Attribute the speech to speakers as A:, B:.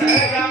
A: Yeah.